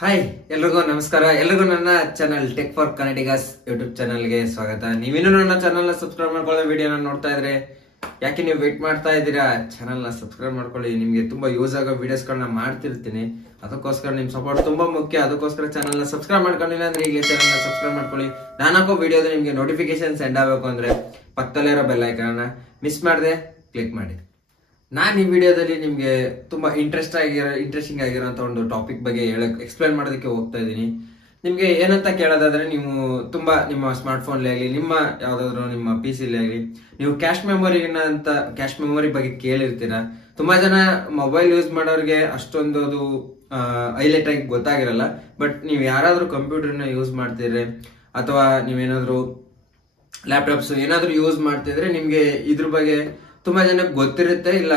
Hi ಎಲ್ರಿಗೂ ನಮಸ್ಕಾರ. ಎಲ್ರಿಗೂ ನನ್ನ channel tech for Kannadigas YouTube ಚಾನಲ್ಗೆ ಸ್ವಾಗತ. ನೀವಿನ್ನೂ ನನ್ನ ಚಾನಲ್ನ ಸಬ್ಸ್ಕ್ರೈಬ್ ಮಾಡ್ಕೊಳ್ಳೋ ವಿಡಿಯೋನ ನೋಡ್ತಾ ಇದ್ರೆ, ಯಾಕೆ ನೀವು ವೇಟ್ ಮಾಡ್ತಾ ಇದ್ದೀರಾ? ಚಾನಲ್ನ ಸಬ್ಸ್ಕ್ರೈಬ್ ಮಾಡ್ಕೊಳ್ಳಿ. ನಿಮಗೆ ತುಂಬಾ ಯೂಸ್ ಆಗೋ ವಿಡಿಯೋಸ್ಗಳನ್ನ ಮಾಡ್ತಿರ್ತೀನಿ. ಅದಕ್ಕೋಸ್ಕರ ನಿಮ್ಮ ಸಪೋರ್ಟ್ ತುಂಬಾ ಮುಖ್ಯ. ಅದಕ್ಕೋಸ್ಕರ ಚಾನಲ್ನ ಸಬ್ಸ್ಕ್ರೈಬ್ ಮಾಡ್ಕೊಂಡಿಲ್ಲ ಅಂದ್ರೆ ಈಗಲೇ ಚಾನಲ್ನ ಸಬ್ಸ್ಕ್ರೈಬ್ ಮಾಡ್ಕೊಳ್ಳಿ. ನಾನು ಹಾಕೋ ವಿಡಿಯೋದ ನಿಮಗೆ ನೋಟಿಫಿಕೇಶನ್ ಸೆಂಡ್ ಆಗಬೇಕು ಅಂದ್ರೆ ಪಕ್ಕದಲ್ಲಿರೋ ಬೆಲ್ ಐಕನ್ನ ಮಿಸ್ ಮಾಡಿದೆ ಕ್ಲಿಕ್ ಮಾಡಿ. ನಾನು ಈ ವಿಡಿಯೋದಲ್ಲಿ ನಿಮಗೆ ತುಂಬಾ ಇಂಟ್ರೆಸ್ಟ್ ಆಗಿರೋ ಇಂಟ್ರೆಸ್ಟಿಂಗ್ ಆಗಿರೋಂಥ ಒಂದು ಟಾಪಿಕ್ ಬಗ್ಗೆ ಹೇಳಕ್ ಎಕ್ಸ್ಪ್ಲೈನ್ ಮಾಡೋದಕ್ಕೆ ಹೋಗ್ತಾ ಇದ್ದೀನಿ. ನಿಮಗೆ ಏನಂತ ಕೇಳೋದಾದ್ರೆ ನೀವು ತುಂಬಾ ನಿಮ್ಮ ಸ್ಮಾರ್ಟ್ ಆಗಲಿ, ನಿಮ್ಮ ಯಾವುದಾದ್ರು ನಿಮ್ಮ ಪಿ ಸಿಲೇ ಆಗಲಿ, ನೀವು ಕ್ಯಾಶ್ ಮೆಮೊರಿನ ಅಂತ ಕ್ಯಾಶ್ ಮೆಮೊರಿ ಬಗ್ಗೆ ಕೇಳಿರ್ತೀರಾ. ತುಂಬಾ ಜನ ಮೊಬೈಲ್ ಯೂಸ್ ಮಾಡೋರಿಗೆ ಅಷ್ಟೊಂದು ಅದು ಹೈಲೈಟ್ ಆಗಿ ಗೊತ್ತಾಗಿರಲ್ಲ. ಬಟ್ ನೀವು ಯಾರಾದರೂ ಕಂಪ್ಯೂಟರ್ನ ಯೂಸ್ ಮಾಡ್ತಿದ್ರೆ, ಅಥವಾ ನೀವೇನಾದರೂ ಲ್ಯಾಪ್ಟಾಪ್ಸ್ ಏನಾದ್ರೂ ಯೂಸ್ ಮಾಡ್ತಿದ್ರೆ ನಿಮಗೆ ಇದ್ರ ಬಗ್ಗೆ ತುಂಬಾ ಜನಕ್ಕೆ ಗೊತ್ತಿರುತ್ತೆ, ಇಲ್ಲ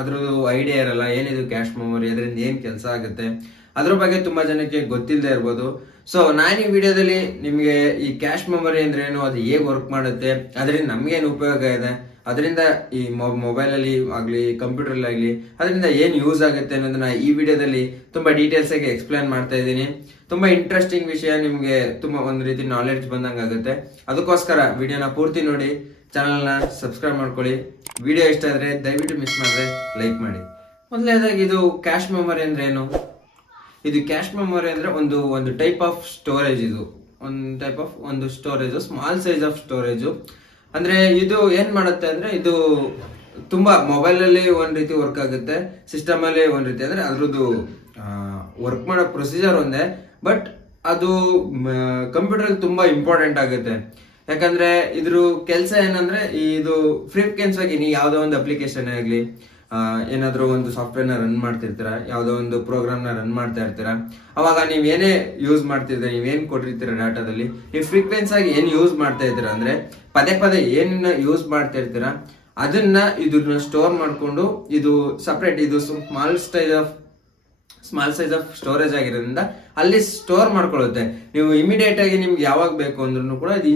ಅದ್ರದ್ದು ಐಡಿಯಾ ಇರಲ್ಲ, ಏನಿದು ಕ್ಯಾಶ್ ಮೆಮೊರಿ ಅದರಿಂದ ಏನ್ ಕೆಲಸ ಆಗುತ್ತೆ. ಅದ್ರ ಬಗ್ಗೆ ತುಂಬಾ ಜನಕ್ಕೆ ಗೊತ್ತಿಲ್ಲದೆ ಇರ್ಬೋದು. ಸೊ ನಾನು ಈ ವಿಡಿಯೋದಲ್ಲಿ ನಿಮಗೆ ಈ ಕ್ಯಾಶ್ ಮೆಮೊರಿ ಅಂದ್ರೆ ಏನು, ಅದು ಹೇಗೆ ವರ್ಕ್ ಮಾಡುತ್ತೆ, ಅದರಿಂದ ನಮ್ಗೇನು ಉಪಯೋಗ ಇದೆ, ಅದರಿಂದ ಈ ಮೊಬೈಲ್ ಅಲ್ಲಿ ಆಗ್ಲಿ ಕಂಪ್ಯೂಟರ್ ಆಗ್ಲಿ, ಅದರಿಂದ ಏನ್ ಯೂಸ್ ಆಗುತ್ತೆ ಅನ್ನೋದನ್ನ ಈ ವಿಡಿಯೋದಲ್ಲಿ ತುಂಬಾ ಡೀಟೇಲ್ಸ್ ಆಗಿ ಎಕ್ಸ್ಪ್ಲೇನ್ ಮಾಡ್ತಾ ಇದ್ದೀನಿ. ತುಂಬಾ ಇಂಟ್ರೆಸ್ಟಿಂಗ್ ವಿಷಯ, ನಿಮ್ಗೆ ತುಂಬಾ ಒಂದ್ ರೀತಿ ನಾಲೆಡ್ಜ್ ಬಂದಂಗ ಆಗುತ್ತೆ ಅದಕ್ಕೋಸ್ಕರ ವಿಡಿಯೋನ ಪೂರ್ತಿ ನೋಡಿ. ಚಾನಲ್ನ ಸಬ್ಸ್ಕ್ರೈಬ್ ಮಾಡ್ಕೊಳ್ಳಿ. ವಿಡಿಯೋ ಇಷ್ಟ ಆದರೆ ದಯವಿಟ್ಟು ಮಿಸ್ ಮಾಡಿದ್ರೆ ಲೈಕ್ ಮಾಡಿ. ಮೊದಲನೇದಾಗಿ ಇದು ಕ್ಯಾಶ್ ಮೆಮೊರಿ ಅಂದರೆ ಏನು? ಇದು ಕ್ಯಾಶ್ ಮೆಮೊರಿ ಅಂದರೆ ಒಂದು ಒಂದು ಟೈಪ್ ಆಫ್ ಸ್ಟೋರೇಜ್ ಇದು. ಒಂದು ಟೈಪ್ ಆಫ್ ಒಂದು storage small size of storage ಅಂದರೆ ಇದು ಏನು ಮಾಡುತ್ತೆ ಅಂದರೆ ಇದು ತುಂಬ ಮೊಬೈಲಲ್ಲಿ ಒಂದು ರೀತಿ ವರ್ಕ್ ಆಗುತ್ತೆ ಸಿಸ್ಟಮಲ್ಲಿ ಒಂದು ರೀತಿ. ಅಂದರೆ ಅದರದ್ದು ವರ್ಕ್ ಮಾಡೋ ಪ್ರೊಸೀಜರ್ ಒಂದೇ ಬಟ್ ಅದು ಕಂಪ್ಯೂಟರ್ ತುಂಬ ತುಂಬಾ ಇಂಪಾರ್ಟೆಂಟ್ ಆಗುತ್ತೆ. ಯಾಕಂದ್ರೆ ಇದ್ರ ಕೆಲಸ ಏನಂದ್ರೆ ಇದು ಫ್ರೀಕ್ವೆನ್ಸ್ ಆಗಿ ನೀವು ಯಾವ್ದೋ ಒಂದು ಅಪ್ಲಿಕೇಶನ್ ಆಗ್ಲಿ ಏನಾದ್ರೂ ಒಂದು ಸಾಫ್ಟ್ವೇರ್ನ ರನ್ ಮಾಡ್ತಿರ್ತೀರಾ, ಯಾವ್ದೋ ಒಂದು ಪ್ರೋಗ್ರಾಮ್ನ ರನ್ ಮಾಡ್ತಾ ಇರ್ತೀರಾ, ಅವಾಗ ನೀವ್ ಏನೇ ಯೂಸ್ ಮಾಡ್ತಿರ್ತೀರ ಏನ್ ಕೊಟ್ಟಿರ್ತೀರ ಡಾಟಾದಲ್ಲಿ, ನೀವು ಫ್ರೀಕ್ವೆನ್ಸ್ ಆಗಿ ಏನ್ ಯೂಸ್ ಮಾಡ್ತಾ ಇದ್ದೀರಾ ಅಂದ್ರೆ ಪದೇ ಪದೇ ಏನನ್ನ ಯೂಸ್ ಮಾಡ್ತಾ ಇರ್ತೀರ, ಅದನ್ನ ಇದನ್ನ ಸ್ಟೋರ್ ಮಾಡ್ಕೊಂಡು, ಇದು ಸಪ್ರೇಟ್ ಇದು small style of small size of storage ಆಗಿರೋದ್ರಿಂದ ಅಲ್ಲಿ ಸ್ಟೋರ್ ಮಾಡ್ಕೊಳ್ಳುತ್ತೆ. ನೀವು ಇಮಿಡಿಯೇಟ್ ಆಗಿ ನಿಮ್ಗೆ ಯಾವಾಗ ಬೇಕು ಅಂದ್ರೂ ಕೂಡ ಇದು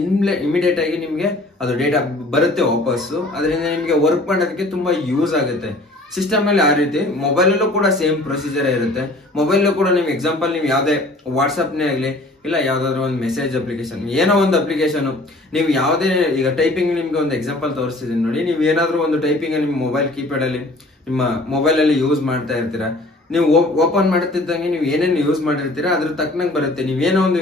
ಇಮಿಡಿಯೇಟ್ ಆಗಿ ನಿಮಗೆ ಅದು ಡೇಟಾ ಬರುತ್ತೆ ವಾಪಸ್ಸು ಅದರಿಂದ ನಿಮಗೆ ವರ್ಕ್ ಮಾಡೋದಕ್ಕೆ ತುಂಬ ಯೂಸ್ ಆಗುತ್ತೆ. ಸಿಸ್ಟಮ್ ಅಲ್ಲಿ ಆ ರೀತಿ ಮೊಬೈಲ್ ಅಲ್ಲೂ ಕೂಡ ಸೇಮ್ ಪ್ರೊಸೀಜರ್ ಇರುತ್ತೆ. ಮೊಬೈಲ್ ಕೂಡ ನಿಮ್ಗೆ ಎಕ್ಸಾಂಪಲ್ ನೀವು ಯಾವುದೇ ವಾಟ್ಸಪ್ನೇ ಆಗಲಿ, ಇಲ್ಲ ಯಾವ್ದಾದ್ರು ಒಂದು ಮೆಸೇಜ್ ಅಪ್ಲಿಕೇಶನ್ ಏನೋ ಒಂದು ಅಪ್ಲಿಕೇಶನ್ ನೀವು ಯಾವುದೇ, ಈಗ ಟೈಪಿಂಗ್ ನಿಮಗೆ ಒಂದು ಎಕ್ಸಾಂಪಲ್ ತೋರಿಸ್ತಿದ್ದೀನಿ ನೋಡಿ, ನೀವು ಏನಾದರೂ ಒಂದು ಟೈಪಿಂಗ್ ನಿಮ್ಮ ಮೊಬೈಲ್ ಕೀಪ್ಯಾಡಲ್ಲಿ ನಿಮ್ಮ ಮೊಬೈಲ್ ಅಲ್ಲಿ ಯೂಸ್ ಮಾಡ್ತಾ ಇರ್ತೀರಾ. ನೀವು ಓಪನ್ ಮಾಡ್ತಿದ್ದಂಗೆ ನೀವು ಏನೇನು ಯೂಸ್ ಮಾಡಿರ್ತೀರಾ, ಅದ್ರ ತಕ್ಕನಂಗೆ ಬರುತ್ತೆ. ನೀವು ಏನೋ ಒಂದು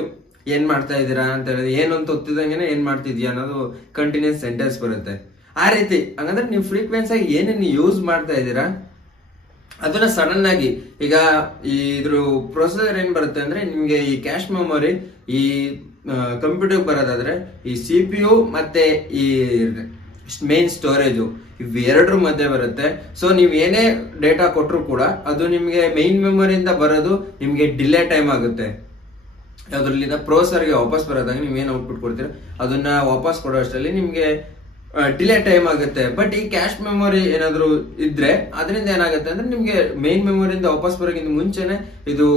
ಏನು ಮಾಡ್ತಾ ಇದ್ದೀರಾ ಅಂತ ಹೇಳಿದ್ರೆ ಏನು ಅಂತ ಒತ್ತಿದಂಗೆ ಏನ್ ಮಾಡ್ತಿದ್ಯಾ ಅನ್ನೋದು ಕಂಟಿನ್ಯೂಸ್ ಸೆಂಟೆನ್ಸ್ ಬರುತ್ತೆ. ಆ ರೀತಿ, ಹಂಗಂದ್ರೆ ನೀವು ಫ್ರೀಕ್ವೆನ್ಸಿಯಾಗಿ ಏನೇನು ಯೂಸ್ ಮಾಡ್ತಾ ಇದ್ದೀರಾ, ಅದನ್ನ ಸಡನ್ ಆಗಿ, ಈಗ ಈ ಇದ್ರ ಪ್ರೊಸೆಸರ್ ಏನ್ ಬರುತ್ತೆ ಅಂದ್ರೆ, ನಿಮ್ಗೆ ಈ ಕ್ಯಾಶ್ ಮೆಮೊರಿ ಈ ಕಂಪ್ಯೂಟರ್ ಬರೋದಾದ್ರೆ, ಈ ಸಿ ಪಿ ಯು ಮತ್ತೆ ಈ ಮೇನ್ ಸ್ಟೋರೇಜು ಇವೆರಡರ ಮಧ್ಯೆ ಬರುತ್ತೆ. ಸೊ ನೀವು ಏನೇ ಡೇಟಾ ಕೊಟ್ಟರು ಕೂಡ ಅದು ನಿಮಗೆ ಮೈನ್ ಮೆಮೊರಿಯಿಂದ ಬರೋದು ನಿಮಗೆ ಡಿಲೇ ಟೈಮ್ ಆಗುತ್ತೆ. ಅದರಲ್ಲಿಂದ ಪ್ರೋಸರ್ಗೆ ವಾಪಸ್ ಬರೋದಾಗ ನೀವು ಏನು ಔಟ್ಪುಟ್ ಕೊಡ್ತೀರ? ಅದನ್ನ ವಾಪಸ್ ಕೊಡೋ ಅಷ್ಟರಲ್ಲಿ ನಿಮಗೆ ಡಿಲೇ ಟೈಮ್ ಆಗುತ್ತೆ. ಬಟ್ ಈ ಕ್ಯಾಶ್ ಮೆಮೊರಿ ಏನಾದರೂ ಇದ್ರೆ ಅದರಿಂದ ಏನಾಗುತ್ತೆ ಅಂದ್ರೆ ನಿಮಗೆ ಮೈನ್ ಮೆಮೊರಿಯಿಂದ ವಾಪಸ್ ಬರೋಕ್ಕಿಂತ ಮುಂಚೆನೆ ಇದು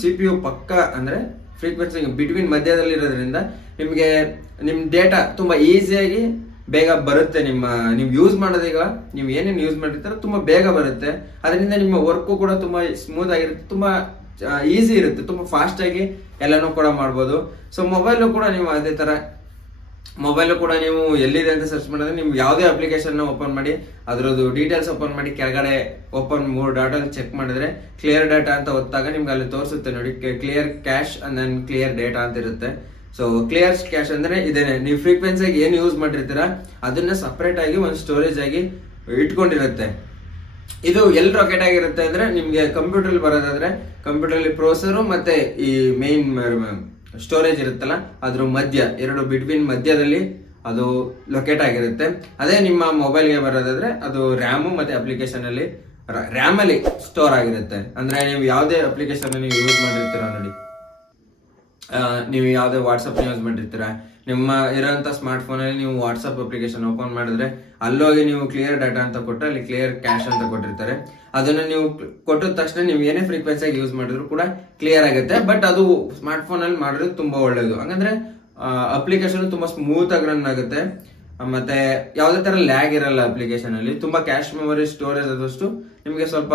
ಸಿ ಪಿ ಯು ಪಕ್ಕ ಅಂದ್ರೆ ಫ್ರೀಕ್ವೆನ್ಸಿ ಬಿಟ್ವೀನ್ ಮಧ್ಯದಲ್ಲಿ ಇರೋದ್ರಿಂದ ನಿಮ್ಗೆ, ನಿಮ್ ಡೇಟಾ ತುಂಬಾ ಈಸಿಯಾಗಿ ಬೇಗ ಬರುತ್ತೆ ನಿಮ್ಮ, ನೀವು ಯೂಸ್ ಮಾಡೋದೀಗ, ನೀವು ಏನೇನು ಯೂಸ್ ಮಾಡಿರ್ತಾರೋ ತುಂಬಾ ಬೇಗ ಬರುತ್ತೆ. ಅದರಿಂದ ನಿಮ್ಮ ವರ್ಕು ಕೂಡ ತುಂಬಾ ಸ್ಮೂತ್ ಆಗಿರುತ್ತೆ, ತುಂಬಾ ಈಸಿ ಇರುತ್ತೆ, ತುಂಬಾ ಫಾಸ್ಟ್ ಆಗಿ ಎಲ್ಲಾನು ಕೂಡ ಮಾಡ್ಬೋದು. ಸೊ ಮೊಬೈಲು ಕೂಡ ನೀವು ಅದೇ ತರ ಮೊಬೈಲ್ ಕೂಡ ನೀವು ಎಲ್ಲಿದೆ ಅಂತ ಸರ್ಚ್ ಮಾಡಿದ್ರೆ ನೀವು ಯಾವುದೇ ಅಪ್ಲಿಕೇಶನ್ ಓಪನ್ ಮಾಡಿ, ಅದರದ್ದು ಡೀಟೇಲ್ಸ್ ಓಪನ್ ಮಾಡಿ, ಕೆಳಗಡೆ ಓಪನ್ ಮೂರು ಡಾಟಾ ಚೆಕ್ ಮಾಡಿದ್ರೆ ಕ್ಲಿಯರ್ ಡಾಟಾ ಅಂತ ಒತ್ತಾಗ ನಿಮ್ಗೆ ಅಲ್ಲಿ ತೋರಿಸುತ್ತೆ ನೋಡಿ clear cache and then clear data ಅಂತ ಇರುತ್ತೆ. ಸೊ ಕ್ಲಿಯರ್ ಕ್ಯಾಶ್ ಅಂದ್ರೆ ಇದೇನೆ. ನೀವು ಫ್ರೀಕ್ವೆನ್ಸಿ ಏನು ಯೂಸ್ ಮಾಡಿರ್ತೀರಾ, ಅದನ್ನ ಸಪರೇಟ್ ಆಗಿ ಒಂದು ಸ್ಟೋರೇಜ್ ಆಗಿ ಇಟ್ಕೊಂಡಿರುತ್ತೆ. ಇದು ಎಲ್ಲಿ ರಾಕೆಟ್ ಆಗಿರುತ್ತೆ ಅಂದ್ರೆ ನಿಮ್ಗೆ ಕಂಪ್ಯೂಟರ್ ಬರೋದಾದ್ರೆ ಕಂಪ್ಯೂಟರ್ ಅಲ್ಲಿ ಪ್ರೋಸರು ಮತ್ತೆ ಈ ಮೇನ್ ಸ್ಟೋರೇಜ್ ಇರುತ್ತಲ್ಲ, ಅದ್ರ ಮಧ್ಯ, ಎರಡು ಬಿಟ್ವೀನ್ ಮಧ್ಯದಲ್ಲಿ ಅದು ಲೊಕೇಟ್ ಆಗಿರುತ್ತೆ. ಅದೇ ನಿಮ್ಮ ಮೊಬೈಲ್ಗೆ ಬರೋದಾದ್ರೆ ಅದು ರ್ಯಾಮು ಮತ್ತೆ ಅಪ್ಲಿಕೇಶನ್ ಅಲ್ಲಿ ರ್ಯಾಮ್ ಅಲ್ಲಿ ಸ್ಟೋರ್ ಆಗಿರುತ್ತೆ. ಅಂದ್ರೆ ನೀವು ಯಾವುದೇ ಅಪ್ಲಿಕೇಶನ್ ನೀವು ಯೂಸ್ ಮಾಡಿರ್ತೀರ ನೋಡಿ. ನೀವು ಯಾವುದೇ ವಾಟ್ಸಪ್ ಯೂಸ್ ಮಾಡಿರ್ತೀರ ನಿಮ್ಮ ಇರೋಂಥ ಸ್ಮಾರ್ಟ್ ಫೋನಲ್ಲಿ ನೀವು ವಾಟ್ಸಪ್ ಅಪ್ಲಿಕೇಶನ್ ಓಪನ್ ಮಾಡಿದ್ರೆ ಅಲ್ಲೋಗಿ ನೀವು ಕ್ಲಿಯರ್ ಡಾಟಾ ಅಂತ ಕೊಟ್ಟರೆ ಅಲ್ಲಿ ಕ್ಲಿಯರ್ ಕ್ಯಾಶ್ ಅಂತ ಕೊಟ್ಟಿರ್ತಾರೆ. ಅದನ್ನ ನೀವು ಕೊಟ್ಟಿದ ತಕ್ಷಣ ನೀವು ಏನೇ ಫ್ರೀಕ್ವೆನ್ಸಿ ಆಗಿ ಯೂಸ್ ಮಾಡಿದ್ರು ಕೂಡ ಕ್ಲಿಯರ್ ಆಗುತ್ತೆ. ಬಟ್ ಅದು ಸ್ಮಾರ್ಟ್ ಫೋನ್ ಅಲ್ಲಿ ಮಾಡಿರೋದು ತುಂಬಾ ಒಳ್ಳೇದು. ಹಂಗಂದ್ರೆ ಅಪ್ಲಿಕೇಶನ್ ತುಂಬಾ ಆಗಿ ರನ್ ಆಗುತ್ತೆ. ಮತ್ತೆ ಯಾವುದೇ ತರ ಲ್ಯಾಗ್ ಇರಲ್ಲ ಅಪ್ಲಿಕೇಶನ್ ಅಲ್ಲಿ. ತುಂಬಾ ಕ್ಯಾಶ್ ಮೆಮೊರಿ ಸ್ಟೋರೇಜ್ ಆದಷ್ಟು ನಿಮಗೆ ಸ್ವಲ್ಪ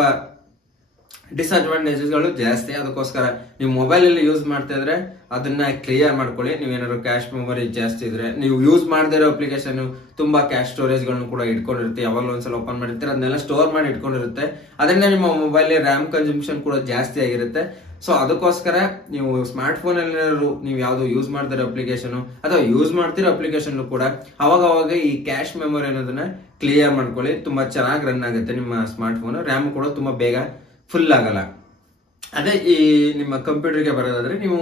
ಡಿಸ್ಅಡ್ವಾಂಟೇಜಸ್ಗಳು ಜಾಸ್ತಿ. ಅದಕ್ಕೋಸ್ಕರ ನೀವು ಮೊಬೈಲಲ್ಲಿ ಯೂಸ್ ಮಾಡ್ತಾ ಇದ್ರೆ ಅದನ್ನ ಕ್ಲಿಯರ್ ಮಾಡ್ಕೊಳ್ಳಿ. ನೀವೇನಾದ್ರು ಕ್ಯಾಶ್ ಮೆಮೊರಿ ಜಾಸ್ತಿ ಇದ್ರೆ ನೀವು ಯೂಸ್ ಮಾಡದಿರೋ ಅಪ್ಲಿಕೇಶನ್ ತುಂಬಾ ಕ್ಯಾಶ್ ಸ್ಟೋರೇಜ್ಗಳನ್ನು ಕೂಡ ಇಟ್ಕೊಂಡಿರುತ್ತೆ. ಯಾವಾಗಲೂ ಒಂದ್ಸಲ ಓಪನ್ ಮಾಡಿರ್ತೀರ, ಅದನ್ನೆಲ್ಲ ಸ್ಟೋರ್ ಮಾಡಿ ಇಟ್ಕೊಂಡಿರುತ್ತೆ. ಅದರಿಂದ ನಿಮ್ಮ ಮೊಬೈಲ್ ರ್ಯಾಮ್ ಕನ್ಸಂಪ್ಷನ್ ಕೂಡ ಜಾಸ್ತಿ ಆಗಿರುತ್ತೆ. ಸೊ ಅದಕ್ಕೋಸ್ಕರ ನೀವು ಸ್ಮಾರ್ಟ್ ಫೋನ್ ಅಲ್ಲಿ ನೀವು ಯಾವುದು ಯೂಸ್ ಮಾಡ್ತಿರೋ ಅಪ್ಲಿಕೇಶನ್ ಅಥವಾ ಯೂಸ್ ಮಾಡ್ತಿರೋ ಅಪ್ಲಿಕೇಶನ್ ಕೂಡ ಅವಾಗ ಅವಾಗ ಈ ಕ್ಯಾಶ್ ಮೆಮೊರಿ ಅನ್ನೋದನ್ನ ಕ್ಲಿಯರ್ ಮಾಡ್ಕೊಳ್ಳಿ. ತುಂಬಾ ಚೆನ್ನಾಗಿ ರನ್ ಆಗುತ್ತೆ ನಿಮ್ಮ ಸ್ಮಾರ್ಟ್ ಫೋನ್ ರ್ಯಾಮ್ ಕೂಡ ತುಂಬಾ ಬೇಗ ಫುಲ್ ಆಗಲ್ಲ. ಅದೇ ಈ ನಿಮ್ಮ ಕಂಪ್ಯೂಟರ್ಗೆ ಬರೋದಾದ್ರೆ ನೀವು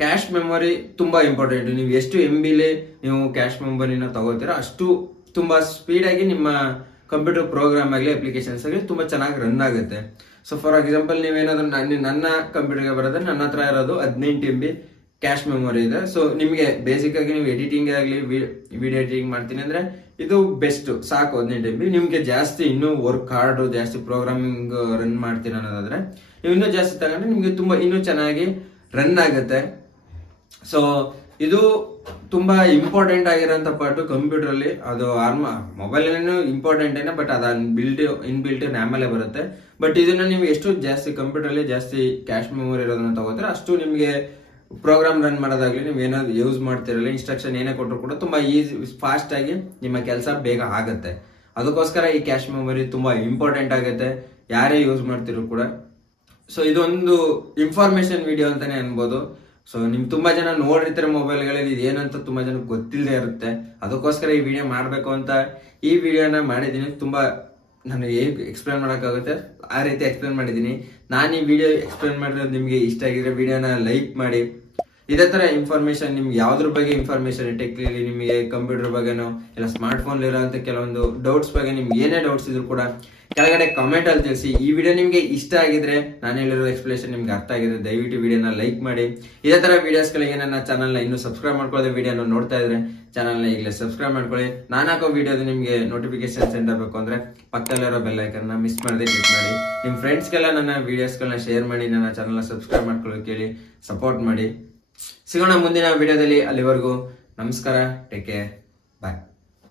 ಕ್ಯಾಶ್ ಮೆಮೊರಿ ತುಂಬಾ ಇಂಪಾರ್ಟೆಂಟ್ ನೀವು ಎಷ್ಟು ಎಂ ಬಿಲಿ ನೀವು ಕ್ಯಾಶ್ ಮೆಮೊರಿನ ತಗೋತೀರೋ ಅಷ್ಟು ತುಂಬಾ ಸ್ಪೀಡಾಗಿ ನಿಮ್ಮ ಕಂಪ್ಯೂಟರ್ ಪ್ರೋಗ್ರಾಮ್ ಆಗಲಿ ಅಪ್ಲಿಕೇಶನ್ಸ್ ಆಗಲಿ ತುಂಬ ಚೆನ್ನಾಗಿ ರನ್ ಆಗುತ್ತೆ. ಸೊ ಫಾರ್ ಎಕ್ಸಾಂಪಲ್ ನೀವೇನಾದ್ರೂ ನನ್ನ ನನ್ನ ಕಂಪ್ಯೂಟರ್ಗೆ ಬರೋದ್ರೆ ನನ್ನ ಹತ್ರ ಇರೋದು ಹದಿನೆಂಟು ಎಂ ಬಿ ಕ್ಯಾಶ್ ಮೆಮೊರಿ ಇದೆ. ಸೊ ನಿಮಗೆ ಬೇಸಿಕ್ ಆಗಿ ನೀವು ಎಡಿಟಿಂಗ್ ಆಗಲಿ ವಿಡಿಯೋ ಎಡಿಟಿಂಗ್ ಮಾಡ್ತೀನಿ ಅಂದ್ರೆ ಇದು ಬೆಸ್ಟ್ ಸಾಕು, ಹದಿನೆಂಟು ಎಂ ಬಿ ನಿಮಗೆ ಜಾಸ್ತಿ ಇನ್ನೂ ವರ್ಕ್ ಹಾರ್ಡ್ ಜಾಸ್ತಿ ಪ್ರೋಗ್ರಾಮಿಂಗ್ ರನ್ ಮಾಡ್ತೀರ ಅನ್ನೋದಾದ್ರೆ, ನೀವು ಇನ್ನೂ ಜಾಸ್ತಿ ತಗೊಂಡ್ರೆ ನಿಮಗೆ ತುಂಬಾ ಇನ್ನೂ ಚೆನ್ನಾಗಿ ರನ್ ಆಗುತ್ತೆ. ಸೊ ಇದು ತುಂಬಾ ಇಂಪಾರ್ಟೆಂಟ್ ಆಗಿರೋಂಥ ಪಾರ್ಟ್ ಕಂಪ್ಯೂಟರ್ ಅಲ್ಲಿ. ಅದು ಆರ್ಮ ಮೊಬೈಲ್ ಇಂಪಾರ್ಟೆಂಟ್ ಏನೇ ಬಟ್ ಅದು ಬಿಲ್ಟ್ ಇನ್ ಬಿಲ್ಟ್ ಆಮೇಲೆ ಬರುತ್ತೆ. ಬಟ್ ಇದನ್ನ ನೀವು ಎಷ್ಟು ಜಾಸ್ತಿ ಕಂಪ್ಯೂಟರ್ ಅಲ್ಲಿ ಜಾಸ್ತಿ ಕ್ಯಾಶ್ ಮೆಮೊರಿ ಇರೋದನ್ನ ತಗೋತಾರೆ, ಅಷ್ಟು ನಿಮಗೆ ಪ್ರೋಗ್ರಾಮ್ ರನ್ ಮಾಡೋದಾಗಲಿ ನೀವು ಏನಾದ್ರು ಯೂಸ್ ಮಾಡ್ತಿರಲ್ಲ ಇನ್ಸ್ಟ್ರಕ್ಷನ್ ಏನೇ ಕೊಟ್ಟರು ಕೂಡ ತುಂಬ ಈಸಿ ಫಾಸ್ಟ್ ಆಗಿ ನಿಮ್ಮ ಕೆಲಸ ಬೇಗ ಆಗುತ್ತೆ. ಅದಕ್ಕೋಸ್ಕರ ಈ ಕ್ಯಾಶ್ ಮೆಮೊರಿ ತುಂಬ ಇಂಪಾರ್ಟೆಂಟ್ ಆಗುತ್ತೆ. ಯಾರೇ ಯೂಸ್ ಮಾಡ್ತಿರೋ ಕೂಡ. ಸೊ ಇದೊಂದು ಇನ್ಫಾರ್ಮೇಶನ್ ವಿಡಿಯೋ ಅಂತಾನೆ ಅನ್ಬೋದು. ಸೊ ನಿಮ್ ತುಂಬ ಜನ ನೋಡಿರ್ತಾರೆ ಮೊಬೈಲ್ಗಳಲ್ಲಿ ಇದು ಏನಂತ ತುಂಬಾ ಜನಕ್ಕೆ ಗೊತ್ತಿಲ್ಲದೆ ಇರುತ್ತೆ. ಅದಕ್ಕೋಸ್ಕರ ಈ ವಿಡಿಯೋ ಮಾಡಬೇಕು ಅಂತ ಈ ವಿಡಿಯೋನ ಮಾಡಿದ್ದೀನಿ. ತುಂಬಾ ನಾನು ಹೇಗೆ ಎಕ್ಸ್ಪ್ಲೇನ್ ಮಾಡೋಕ್ಕಾಗುತ್ತೆ? ಆ ರೀತಿ ಎಕ್ಸ್ಪ್ಲೇನ್ ಮಾಡಿದ್ದೀನಿ. ನಾನು ಈ ವಿಡಿಯೋ ಎಕ್ಸ್ಪ್ಲೇನ್ ಮಾಡಿರೋದು ನಿಮಗೆ ಇಷ್ಟ ಆಗಿದ್ರೆ ವಿಡಿಯೋನ ಲೈಕ್ ಮಾಡಿ. ಇದೇ ಥರ ಇನ್ಫಾರ್ಮೇಷನ್ ನಿಮ್ಗೆ ಯಾವ್ದ್ರ ಬಗ್ಗೆ ಇನ್ಫಾರ್ಮೇಷನ್ ಟೆಕ್ನಿಕಲಿ ನಿಮಗೆ ಕಂಪ್ಯೂಟರ್ ಬಗ್ಗೆನೋ, ಇಲ್ಲ ಸ್ಮಾರ್ಟ್ ಫೋನ್ ಇರೋಂಥ ಕೆಲವೊಂದು ಡೌಟ್ಸ್ ಬಗ್ಗೆ ನಿಮ್ಗೆ ಏನೇ ಡೌಟ್ಸ್ ಇದ್ರು ಕೂಡ ಕೆಳಗಡೆ ಕಾಮೆಂಟ್ ಅಲ್ಲಿ ತಿಳಿಸಿ. ಈ ವಿಡಿಯೋ ನಿಮಗೆ ಇಷ್ಟ ಆಗಿದ್ರೆ ನಾನು ಹೇಳಿರೋ ಎಕ್ಸ್ಪ್ಲೇಷನ್ ನಿಮ್ಗೆ ಅರ್ಥ ಆಗಿದ್ರೆ ದಯವಿಟ್ಟು ವಿಡಿಯೋನ ಲೈಕ್ ಮಾಡಿ. ಇದೇ ತರ ವಿಡಿಯೋಸ್ಗಳಿಗೆ ನನ್ನ ಚಾನಲ್ನ ಇನ್ನೂ ಸಬ್ಸ್ಕ್ರೈಬ್ ಮಾಡ್ಕೊಳ್ಳೋದು ವಿಡಿಯೋನ ನೋಡ್ತಾ ಇದ್ರೆ ಚಾನಲ್ನ ಈಗಲೇ ಸಬ್ಸ್ಕ್ರೈಬ್ ಮಾಡ್ಕೊಳ್ಳಿ. ನಾನು ಹಾಕೋ ವಿಡಿಯೋದು ನಿಮಗೆ ನೋಟಿಫಿಕೇಶನ್ ಸೆಂಡ್ ಆಗಬೇಕು ಅಂದ್ರೆ ಪಕ್ಕದಲ್ಲಿರೋ ಬೆಲ್ ಐಕನ್ನ ಮಿಸ್ ಮಾಡದೆ ಕ್ಲಿಕ್ ಮಾಡಿ. ನಿಮ್ಮ ಫ್ರೆಂಡ್ಸ್ಗೆಲ್ಲ ನನ್ನ ವಿಡಿಯೋಸ್ಗಳನ್ನ ಶೇರ್ ಮಾಡಿ, ನನ್ನ ಚಾನಲ್ನ ಸಬ್ಸ್ಕ್ರೈಬ್ ಮಾಡ್ಕೊಳ್ಳೋಕೆ ಹೇಳಿ ಸಪೋರ್ಟ್ ಮಾಡಿ. ಸಿಗೋಣ ಮುಂದಿನ ವಿಡಿಯೋದಲ್ಲಿ ಅಲ್ಲಿವರೆಗೂ. ನಮಸ್ಕಾರ ಟೇಕ್ ಕೇರ್ ಬಾಯ್